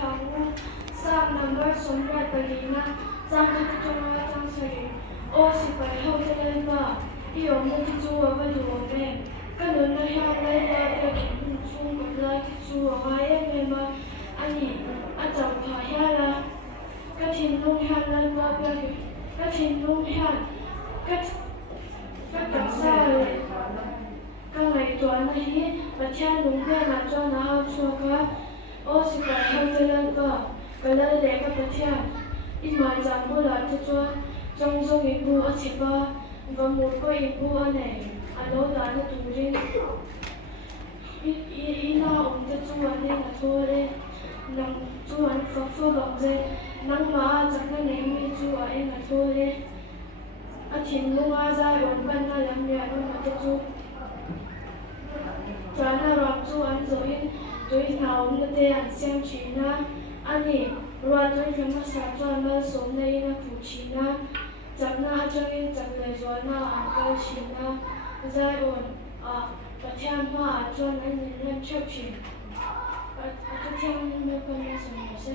tháng sang number sống ra cái gì na sang cái chỗ nó sang sợi ô xí phải hậu cho lên mà yêu một cái chú ở bên đồ mẹ cái lớn này hai này là cái chuyện chung một lại cái chú ở hai em mà anh nhỉ anh chồng phải hai là cái chuyện luôn hai lên mà cái chuyện luôn hai cái cảnh xa rồi cái này toán này hi và cha đúng là làm cho nó học cho cái ô xí phải hậu cho lên mà cái này để cái cha ít mà giảm bớt lại cho trong số những bu ở chỉ và một cái bu ở này anh nói là nó tụi riêng ý nó ông cho chú anh nên là thôi đấy nằm chú anh phật phật bằng dây nắng mà chắc là nếu như chú anh là thôi đấy ở trên lung a dài ổn bên là làm nhà nó mà cho chú cho nó làm chú anh rồi tôi nào ông nó để anh xem chuyện na anh ấy rồi tôi phải mà sao cho anh mà sống này nó phụ chuyện na chẳng na cho nên chẳng lời rồi na anh cái chuyện na dài ổn và theo mà cho nên lên chấp chuyện và cái theo nó còn là gì nữa